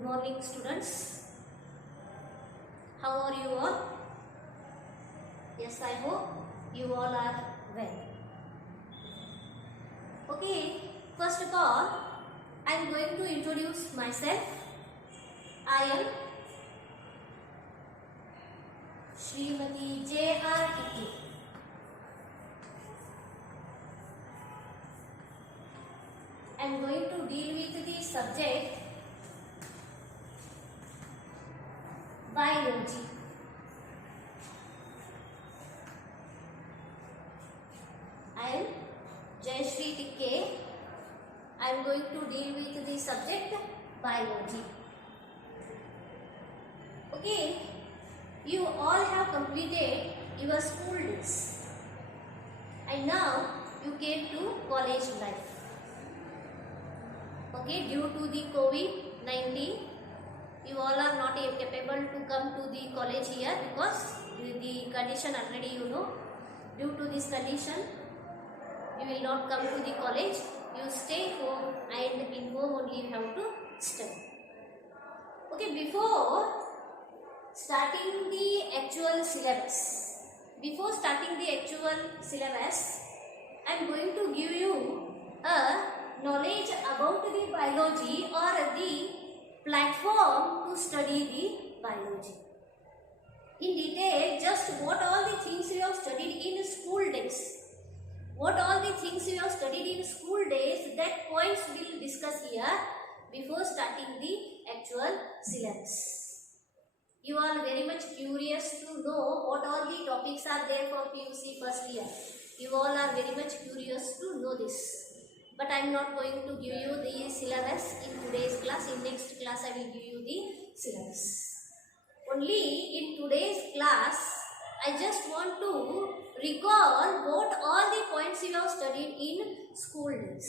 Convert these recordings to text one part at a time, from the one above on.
Good morning, students. How are you all? Yes, I hope you all are well. Okay, first of all, I am going to introduce myself. I am Srimati J.R. Tikki. I am going to deal with the subject biology. I am Jayashree Tikki. I am going to deal with the subject biology. Okay, you all have completed your school days and now you came to college life. Okay, due to the COVID-19, you all are not capable to come to the college here because the condition already you know. Due to this condition, you will not come to the college. You stay home and in home only you have to study. Okay, before starting the actual syllabus, I am going to give you a knowledge about the biology or the platform to study the biology. In detail, just what all the things you have studied in school days. That points we will discuss here before starting the actual syllabus. You are very much curious to know what all the topics are there for PUC first year. You all are very much curious to know this. But I am not going to give you the syllabus in today's class. In next class I will give you the syllabus. Only in today's class I just want to recall what all the points you have studied in school days.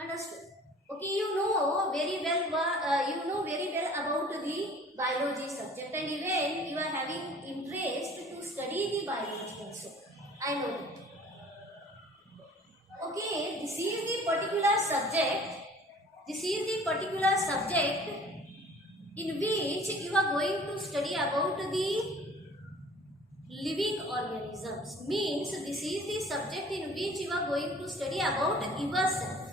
Understood? Okay, you know very well about the biology subject and even you are having interest to study the biology also. I know that. Okay, this is the particular subject in which you are going to study about the living organisms. Means this is the subject in which you are going to study about yourself.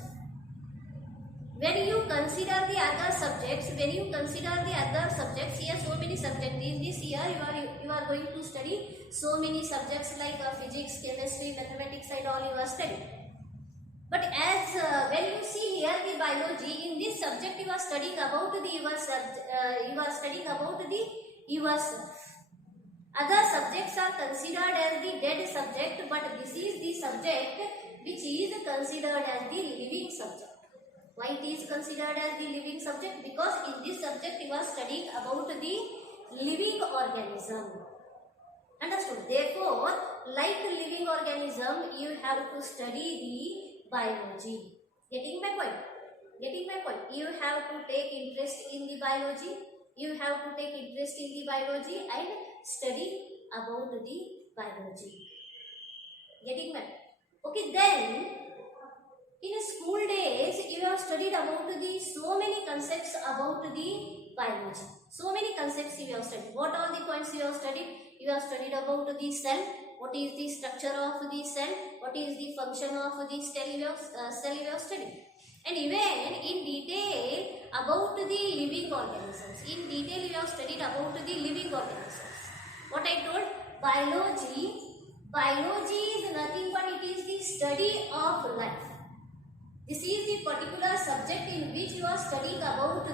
When you consider the other subjects, here so many subjects. In this year you are going to study so many subjects like physics, chemistry, mathematics and all you are studying. But as when you see here the biology, in this subject you are studying about yourself. Other subjects are considered as the dead subject, but this is the subject which is considered as the living subject. Why it is considered as the living subject? Because in this subject you are studying about the living organism. Understood? Therefore, like living organism, you have to study the biology. Getting my point? You have to take interest in the biology. And study about the biology. Getting my point? Okay, then in school days you have studied about the so many concepts about the biology. So many concepts you have studied. What all the points you have studied? You have studied about the cell. What is the structure of the cell? What is the function of the cell you have studied? And even in detail about the living organisms. In detail you have studied about the living organisms. What I told? Biology is nothing but it is the study of life. This is the particular subject in which you are studying about the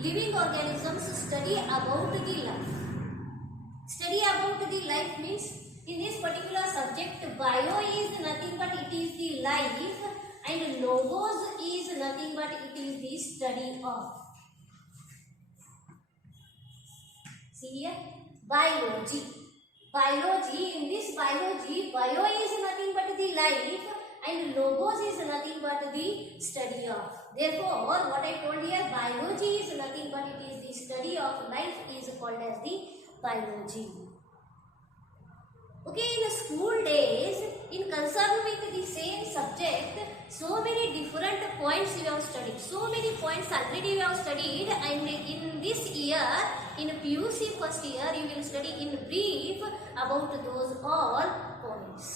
living organisms. Study about the life. Study about the life means in this particular subject, bio is nothing but it is the life and logos is nothing but it is the study of. See here, biology. In this biology, bio is nothing but the life and logos is nothing but the study of. Therefore, what I told here, biology is nothing but it is the study of life is called as the biology. Okay, in the school days, in concern with the same subject, so many different points you have studied. So many points already you have studied, and in this year, in PUC first year, you will study in brief about those all points.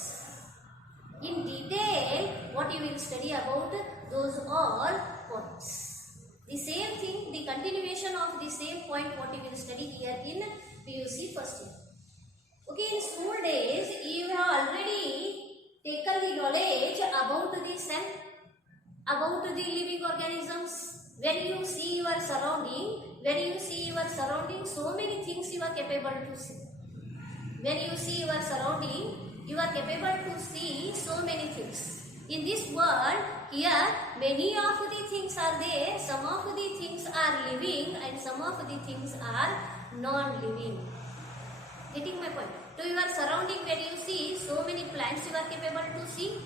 In detail, what you will study about those all points. The same thing, the continuation of the same point what you will study here in PUC first year. Okay, in school days, you have already taken the knowledge about the cell, about the living organisms. When you see your surrounding, so many things you are capable to see. When you see your surrounding, you are capable to see so many things. In this world, here, many of the things are there, some of the things are living and some of the things are non-living. Getting my point? To your surrounding, when you see so many plants, you are capable to see,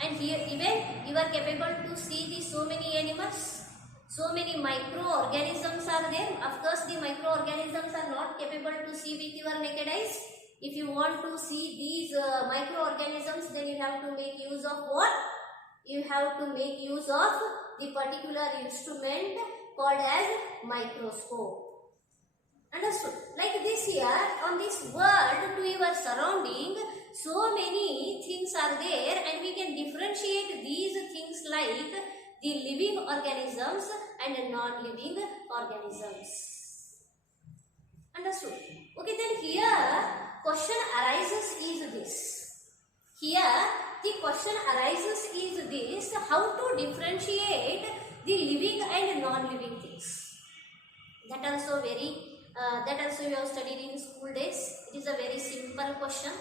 and here even you are capable to see the so many animals, so many microorganisms are there. Of course, the microorganisms are not capable to see with your naked eyes. If you want to see these microorganisms, then you have to make use of what? You have to make use of the particular instrument called as microscope. Understood? Like this here, on this world, to your surrounding, so many things are there, and we can differentiate these things like the living organisms and non-living organisms. Understood? Okay, then here, question arises is this. Here, the question arises is this: how to differentiate the living and non-living things? That also you have studied in school days. It is a very simple question.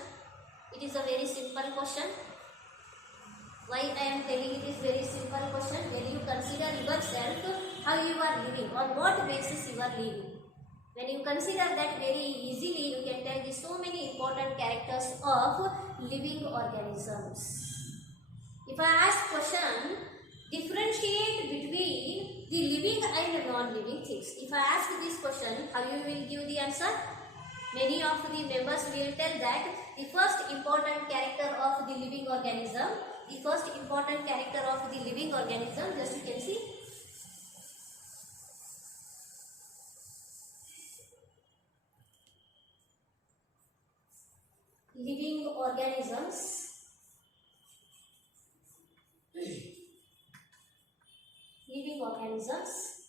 Why I am telling it is very simple question? When you consider yourself, how you are living, on what basis you are living. When you consider that very easily, you can tell the so many important characters of living organisms. If I ask question, differentiate between the living and non-living things. If I ask this question, how you will give the answer? Many of the members will tell that the first important character of the living organism, just you can see. Living organisms.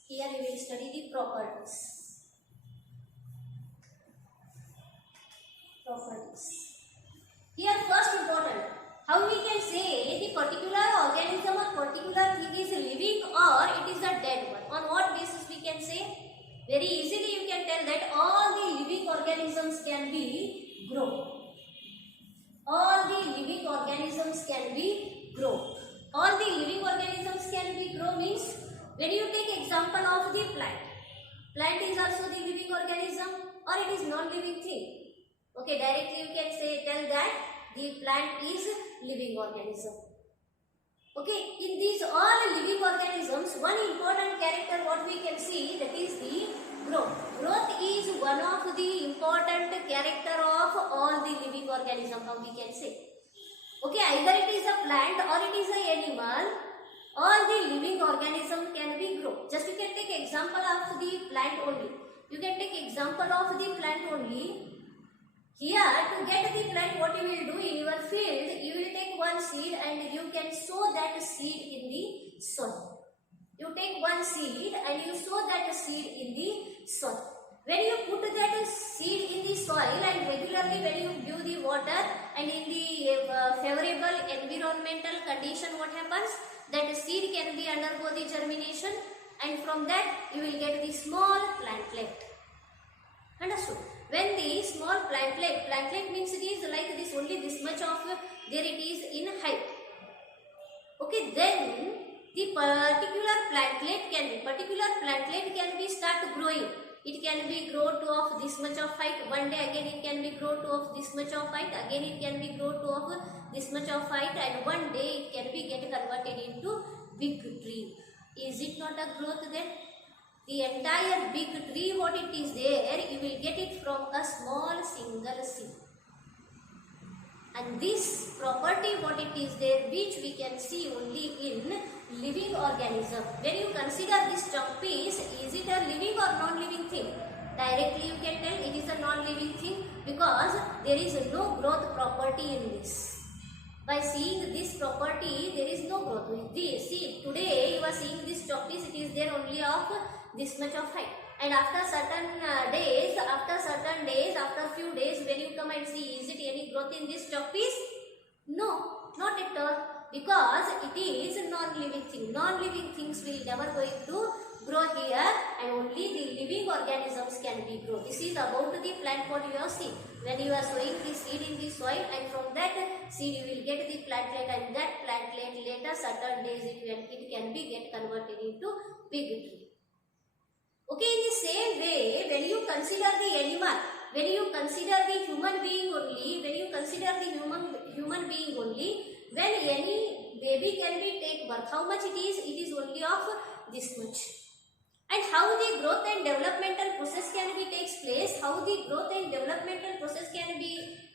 Here we will study the properties. Here first important, how we can say the particular organism or particular thing is living or it is a dead one. On what basis we can say? Very easily you can tell that all the living organisms can be grow. All the living organisms can be grow. All the living organisms can be grow means, when you take example of the plant is also the living organism or it is non-living thing. Okay, directly you can tell that the plant is living organism. Okay, in these all living organisms, one important character what we can see, that is the growth. Growth is one of the important character of all the living organism, how we can say. Okay, either it is a plant or it is an animal, all the living organism can be grow. Just you can take example of the plant only. Here, to get the plant, what you will do in your field, you will take one seed and you can sow that seed in the soil. You take one seed and you sow that seed in the soil. When you put that seed in the soil and regularly when you give the water and in the favorable environmental condition, what happens? That seed can be undergo the germination, and from that you will get the small plantlet. Understood? When the small plantlet means it is like this, only this much of there it is in height. Okay, then the particular plantlet can be start growing. It can be grow to of this much of height. One day again it can be grow to of this much of height. Again it can be grow to of this much of height, and one day it can be get converted into big tree. Is it not a growth then? The entire big tree what it is there, you will get it from a small single seed. And this property, what it is there, which we can see only in living organism. When you consider this chalk piece, is it a living or non-living thing? Directly you can tell it is a non-living thing because there is no growth property in this. By seeing this property, there is no growth. With this, see, today you are seeing this chalk piece, it is there only of this much of height. And after certain days, after few days, when you come and see, is it any growth in this chalk piece? No, not at all. Because it is a non-living thing. Non-living things will never going to grow here, and only the living organisms can be grow. This is about the plant what you have seen. When you are sowing the seed in the soil, and from that seed you will get the plantlet, and that plantlet later certain days it can be get converted into big tree. Okay, in the same way, when you consider the animal, when you consider the human being only, when any baby can be take birth, how much it is only of this much. And how the growth and developmental process can be takes place,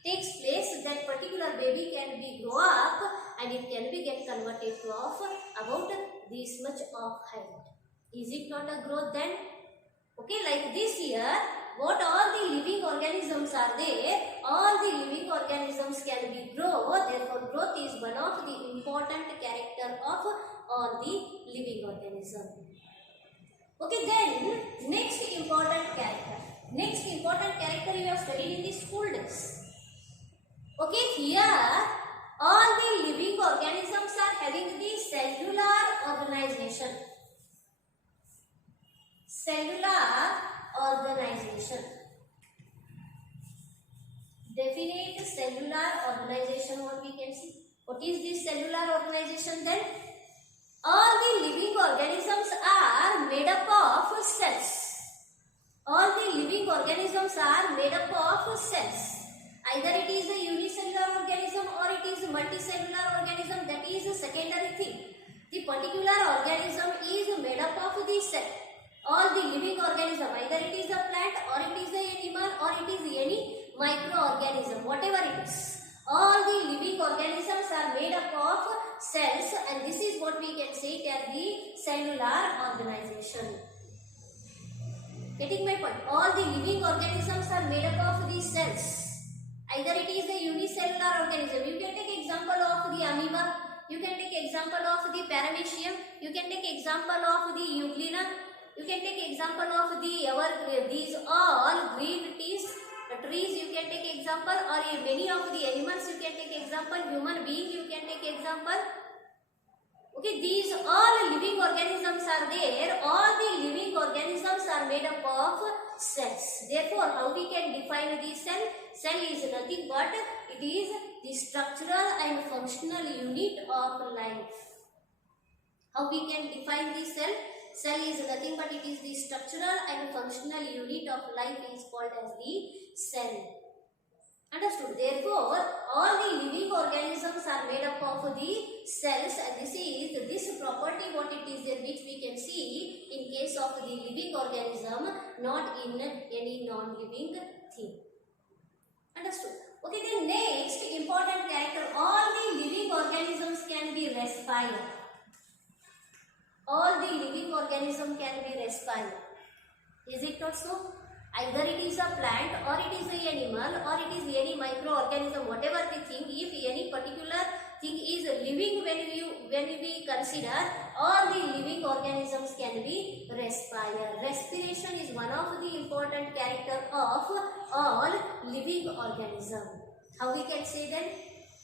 takes place, that particular baby can be grow up and it can be get converted to of about this much of height. Is it not a growth then? Okay, like this here, what all the living organisms are there, all the living organisms can be grow, therefore growth is one of the important character of all the living organism. Okay, then next important character you have studied in the school days. Okay, here all the living organisms are having the cellular organization. Definite cellular organization, what we can see. What is this cellular organization then? All the living organisms are made up of cells. Either it is a unicellular organism or it is a multicellular organism, that is a secondary thing. The particular organism is made up of the cell. All the living organism, either it is a plant or it is an animal or it is any microorganism, whatever it is. All the living organisms are made up of cells, and this is what we can say as the cellular organization. Getting my point? All the living organisms are made up of these cells. Either it is a unicellular organism. You can take example of the amoeba. You can take example of the paramecium. You can take example of the euglena. You can take example of these all green trees. You can take example, or many of the animals you can take example. Human being you can take example. Okay, these all living organisms are there. All the living organisms are made up of cells. Therefore, how we can define the cell? Cell is nothing but it is the structural and functional unit of life. How we can define the cell? Cell is nothing but it is the structural and functional unit of life is called as the cell. Understood? Therefore, all the living organisms are made up of the cells, and this property what it is there which we can see in case of the living organism, not in any non-living thing. Understood? Okay, then next important character, all the living organisms can be respire. All the living organism can be respire. Is it not so? Either it is a plant or it is an animal or it is any microorganism, whatever the thing, if any particular thing is living, when we consider all the living organisms can be respire. Respiration is one of the important character of all living organism. How we can say then?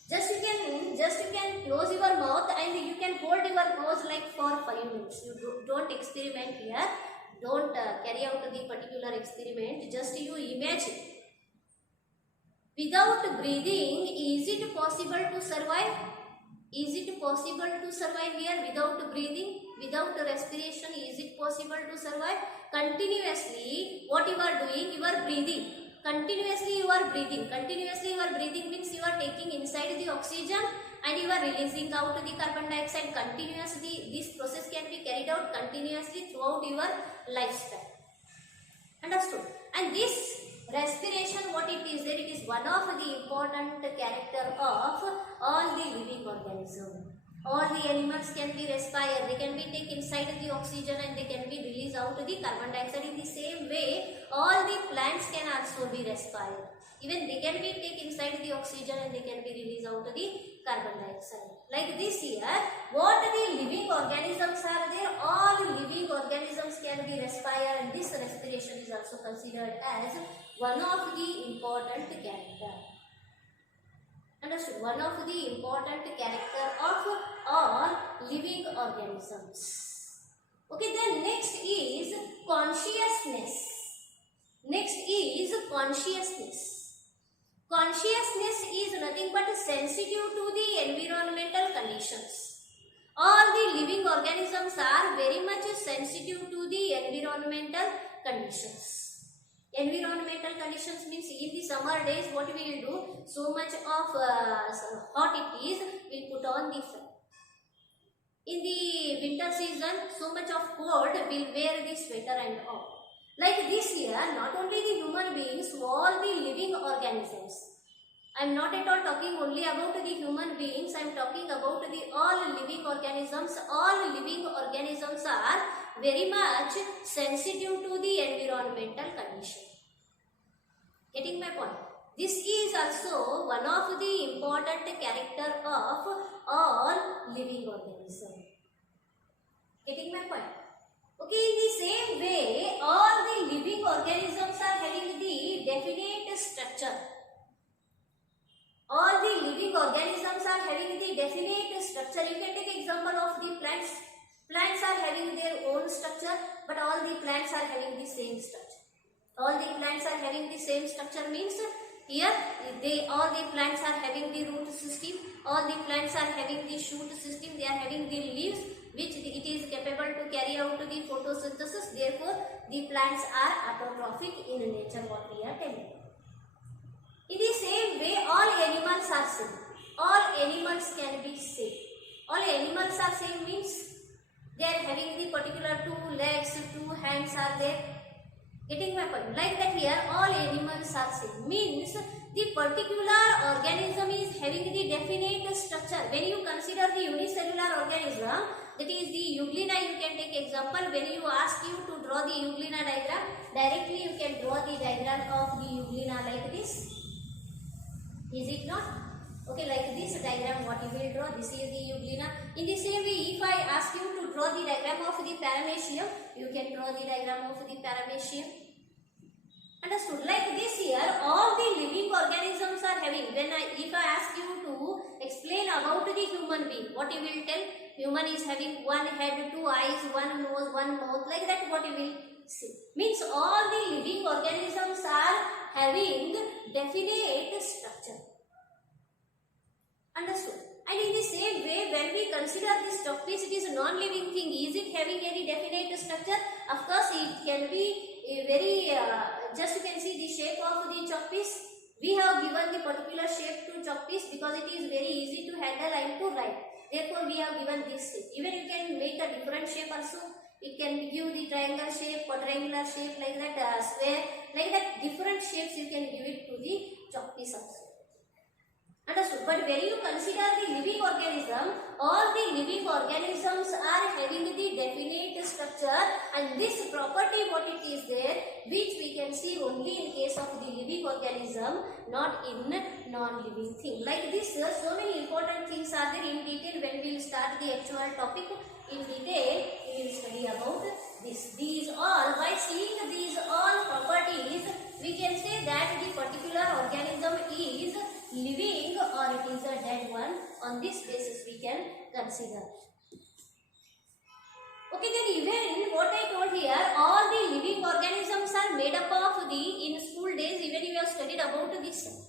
Just you can close your mouth and you can hold your nose like for 5 minutes. You don't experiment here. Don't carry out the particular experiment. Just you imagine. Without breathing, is it possible to survive? Is it possible to survive here without breathing? Without respiration, is it possible to survive? Continuously, what you are doing? You are breathing. Continuously you are breathing. Continuously you are breathing means you are taking inside the oxygen and you are releasing out the carbon dioxide. Continuously this process can be carried out continuously throughout your lifespan. Understood? And this Respiration, what it is there? It is one of the important character of all the living organism. All the animals can be respire. They can be take inside the oxygen and they can be release out the carbon dioxide. In the same way, all the plants can also be respire. Even they can be take inside the oxygen and they can be release out the carbon dioxide. Like this here, what the living organisms are there? All living organisms can be respire, and this respiration is also considered as one of the important character. Understood? One of the important character of all living organisms. Okay, then next is consciousness. Next is consciousness. Consciousness is nothing but sensitive to the environmental conditions. All the living organisms are very much sensitive to the environmental conditions. Environmental conditions means in the summer days what we will do, so much of hot it is, we will put on the fan. In the winter season, so much of cold, we will wear the sweater and all. Like this here, not only the human beings, all the living organisms. I am not at all talking only about the human beings, I am talking about the all living organisms. All living organisms are very much sensitive to the environmental condition. Getting my point? This is also one of the important character of all living organisms. Getting my point? Okay, in the same way, all the living organisms are having the definite structure. All the living organisms are having the definite structure. You can take example of the plants. Plants are having their own structure, but all the plants are having the same structure. All the plants are having the same structure means here all the plants are having the root system. All the plants are having the shoot system. They are having the leaves, which it is capable to carry out the photosynthesis. Therefore, the plants are autotrophic in nature, what we are telling. In the same way, all animals are same. All animals can be same. All animals are same means they are having the particular 2 legs, 2 hands are there. Getting my point? Like that here, all animals are same. Means the particular organism is having the definite structure. When you consider the unicellular organism, that is the euglena, you can take example. When you ask you to draw the euglena diagram, directly you can draw the diagram of the euglena like this. Is it not? Okay, like this diagram what you will draw, this is the euglena. In the same way, if I ask you to draw the diagram of the paramecium, you can draw the diagram of the paramecium. Understood? Like this here, all the living organisms are having. If I ask you to explain about the human being, what you will tell? Human is having 1 head, 2 eyes, 1 nose, 1 mouth. Like that, what you will see? Means all the living organisms are having definite structure. Understood? And in the same way, when we consider this chalkpiece, it is a non-living thing. Is it having any definite structure? Of course, it can be a very, just you can see the shape of the chalkpiece. We have given the particular shape to chalkpiece because it is very easy to handle and to write. Therefore, we have given this shape. Even you can make a different shape also. It can give the triangle shape, quadrangular shape, like that, square, like that. Different shapes you can give it to the chalkpiece also. Understood? But when you consider the living organism, all the living organisms are having the definite structure, and this property what it is there, which we can see only in case of the living organism, not in non-living thing. Like this, so many important things are there. In detail, when we will start the actual topic, in detail, we will study about this. These all, by seeing these all properties, we can say that the particular organism is living or it is a dead one. On this basis we can consider. Okay, then even what I told here, all the living organisms are made up of the, in school days, even if you have studied about this cell.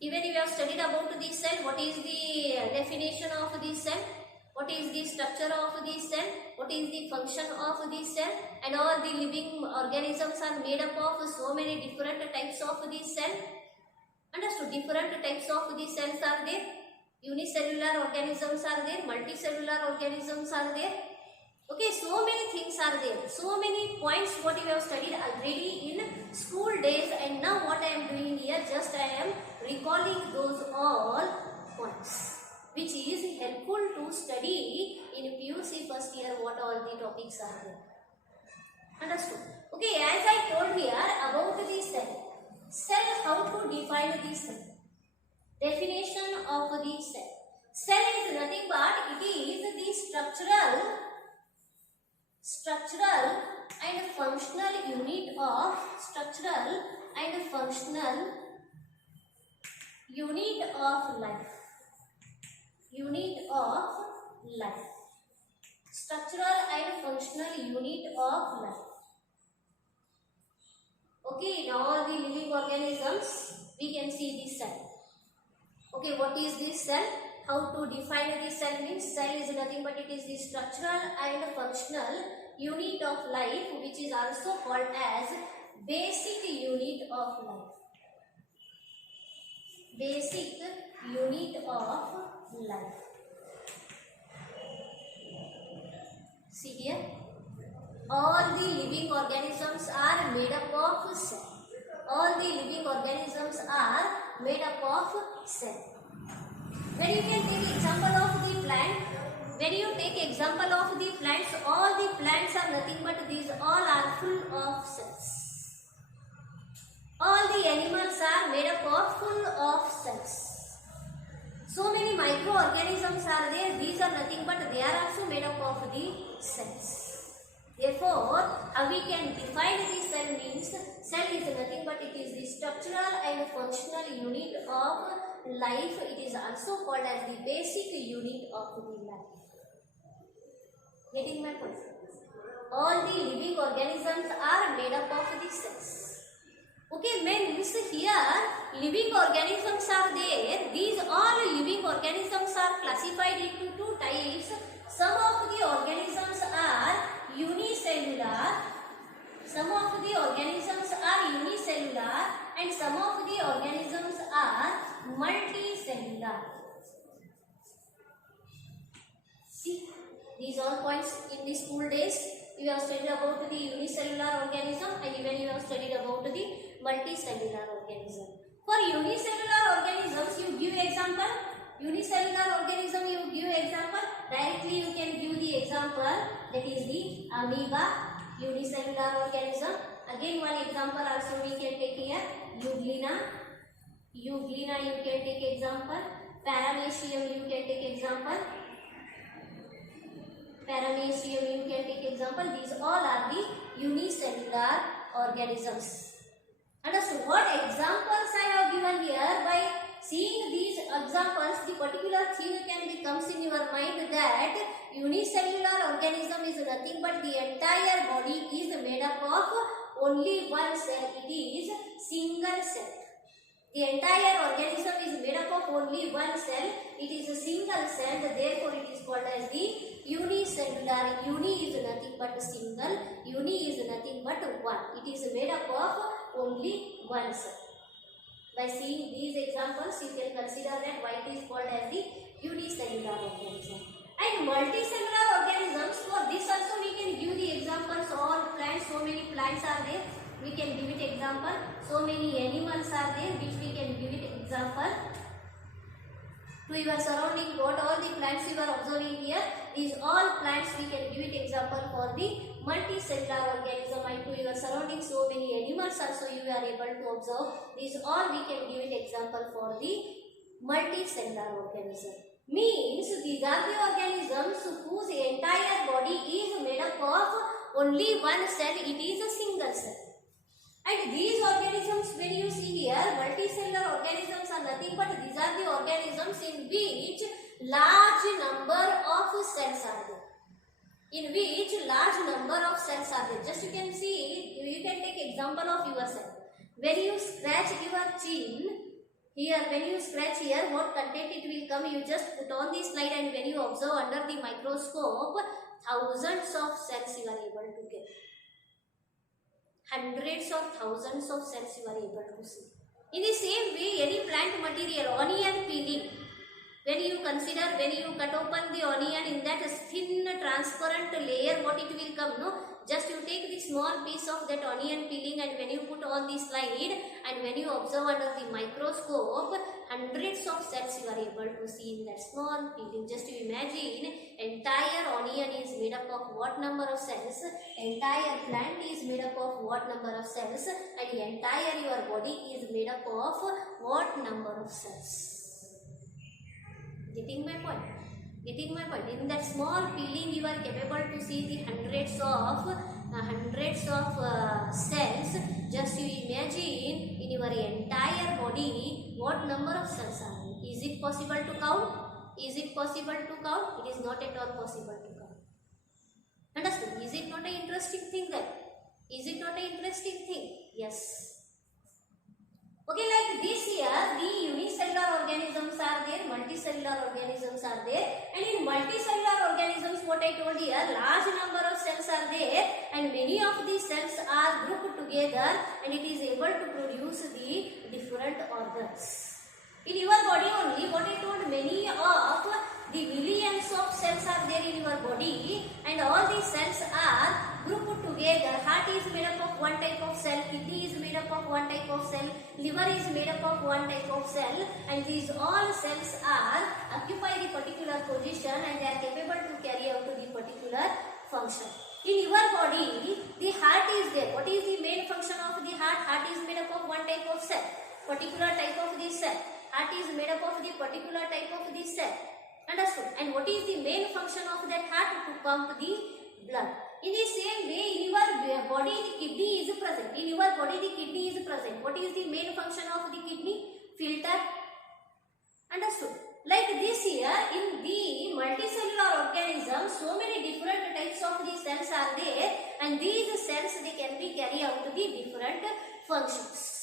Even if you have studied about this cell, what is the definition of this cell? What is the structure of this cell? What is the function of this cell? And all the living organisms are made up of so many different types of this cell. Understood? Different types of these cells are there. Unicellular organisms are there. Multicellular organisms are there. Okay, so many things are there, so many points what you have studied already in school days, and now what I am doing here, just I am recalling those all points, which is helpful to study in PUC first year what all the topics are there. Understood? Okay, as I told here about the cell. Cell, how to define the cell? Definition of the cell. Cell is nothing but it is the structural and functional unit of life. Unit of life. Structural and functional unit of life. Okay, in all the living organisms, we can see this cell. Okay, what is this cell? How to define this cell means cell is nothing but it is the structural and functional unit of life, which is also called as basic unit of life. Basic unit of life. See here. All the living organisms are made up of cell. All the living organisms are made up of cell. When you can take example of the plant, when you take example of the plants, all the plants are nothing but these all are full of cells. All the animals are made up of full of cells. So many microorganisms are there, these are nothing but they are also made up of the cells. Therefore, how we can define the cell means cell is nothing but it is the structural and functional unit of life. It is also called as the basic unit of the life. Getting my point? All the living organisms are made up of the cells. Okay, means here living organisms are there. These all living organisms are classified into two types. Some of the organisms are unicellular. Some of the organisms are unicellular and some of the organisms are multicellular. See, these all points in the school days you have studied about the unicellular organism and even you have studied about the multicellular organism. For unicellular organisms you give example. Unicellular organism you give example. Directly you can give the example, that is the amoeba, unicellular organism. Again one example also we can take here, euglena. Euglena you can take example. Paramecium you can take example. Paramecium you can take example. These all are the unicellular organisms. Understood? What examples I have given here? By seeing these examples, the particular thing can becomes in your mind that unicellular organism is nothing but the entire body is made up of only one cell. It is single cell. The entire organism is made up of only one cell. It is a single cell. Therefore, it is called as the unicellular. Uni is nothing but single. Uni is nothing but one. It is made up of only one cell. By seeing these examples, you can consider that why it is called as the unicellular organism. And multicellular organisms, for this also we can give the examples. All plants, so many plants are there, we can give it example. So many animals are there, which we can give it example. To your surrounding, what all the plants you are observing here, these all plants we can give it example for the multicellular organism. And to your surrounding, so many animals also you are able to observe. These all we can give it example for the multicellular organism. Means these are the organisms whose entire body is made up of only one cell. It is a single cell. And these organisms, when you see here, multicellular organisms are nothing but these are the organisms in which large number of cells are there. In which large number of cells are there. Just you can see, you can take example of yourself. When you scratch your chin, here when you scratch here, what content it will come, you just put on the slide, and when you observe under the microscope, thousands of cells you are able to get. Hundreds or thousands of cells you are able to see. In the same way, any plant material, onion peeling, when when you consider, when you cut open the onion, in that thin transparent layer, what it will come, no? Just you take the small piece of that onion peeling, and when you put on the slide, and when you observe under the microscope, hundreds of cells you are able to see in that small peeling. Just you imagine, entire onion is made up of what number of cells, entire plant is made up of what number of cells, and the entire your body is made up of what number of cells. Getting my point? Getting my point? In that small peeling, you are capable to see the hundreds of cells. Just you imagine, in your entire body, what number of cells are there? Is it possible to count? Is it possible to count? It is not at all possible to count. Understood? Is it not an interesting thing then? Is it not an interesting thing? Yes. Okay, like this here, the unicellular organisms are there, multicellular organisms are there, and in multicellular organisms, what I told here, large number of cells are there, and many of these cells are grouped together, and it is able to produce the different organs. In your body only, what I told, many of the millions of cells are there in your body, and all these cells are grouped together. Heart is made up of one type of cell, kidney is made up of one type of cell, liver is made up of one type of cell, and these all cells are occupy the particular position, and they are capable to carry out the particular function. In your body, the heart is there. What is the main function of the heart? Heart is made up of one type of cell, particular type of the cell. Heart is made up of the particular type of the cell. Understood? And what is the main function of that heart? To pump the blood. In the same way, in your body, the kidney is present. In your body, the kidney is present. What is the main function of the kidney? Filter. Understood? Like this here, in the multicellular organism, so many different types of the cells are there, and these cells, they can be carry out the different functions.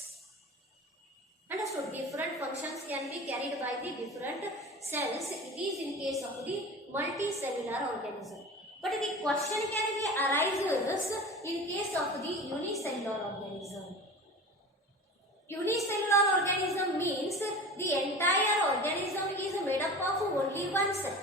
Understood? Different functions can be carried by the different cells. It is in case of the multicellular organism. But the question can be arises in case of the unicellular organism. Unicellular organism means the entire organism is made up of only one cell.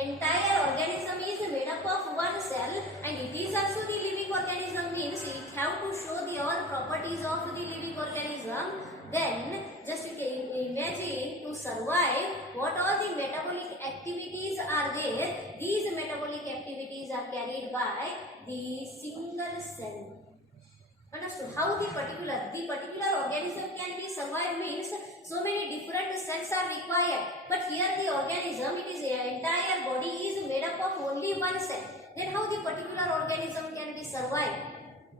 Entire organism is made up of one cell, and it is also the living organism, means it have to show the all properties of the living organism. Then just you can imagine, to survive, what all the metabolic activities are there. These metabolic activities are carried by the single cell. Understood? How the particular organism can be survived means so many different cells are required. But here the organism, it is the entire body is made up of only one cell. Then how the particular organism can be survived?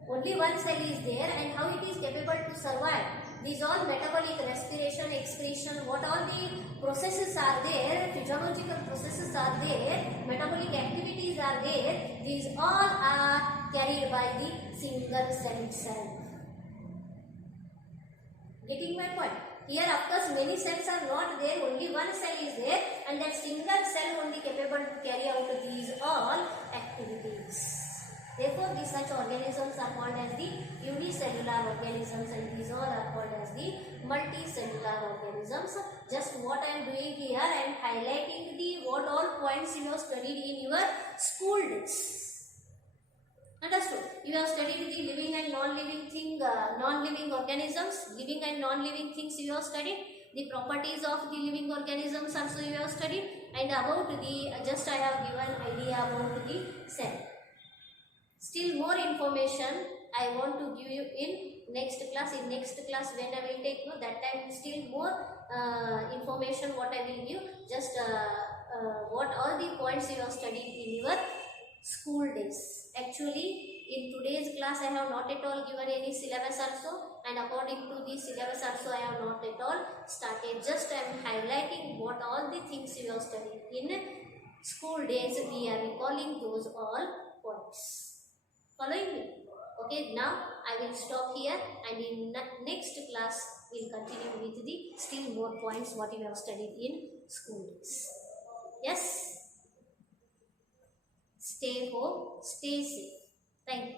Only one cell is there, and how it is capable to survive? These all metabolic, respiration, excretion, what all the processes are there, physiological processes are there, metabolic activities are there, these all are carried by the single cell itself. Getting my point? Here of course many cells are not there, only one cell is there, and that single cell only capable to carry out these all activities. Therefore, these such organisms are called as the unicellular organisms, and these all are called as the multicellular organisms. Just what I am doing here, I am highlighting the what all points you have studied in your school days. Understood? You have studied the living and non-living organisms, living and non-living things you have studied. The properties of the living organisms also you have studied, and about the just I have given idea about the cell. Still more information I want to give you in next class. In next class when I will take that time still more information what I will give. Just what all the points you have studied in your school days. Actually in today's class I have not at all given any syllabus also, and according to the syllabus also I have not at all started. Just I am highlighting what all the things you have studied in school days. We are recalling those all points. Following me? Okay, now I will stop here, and in next class we will continue with the still more points what you have studied in school days. Yes? Stay home, stay safe. Thank you.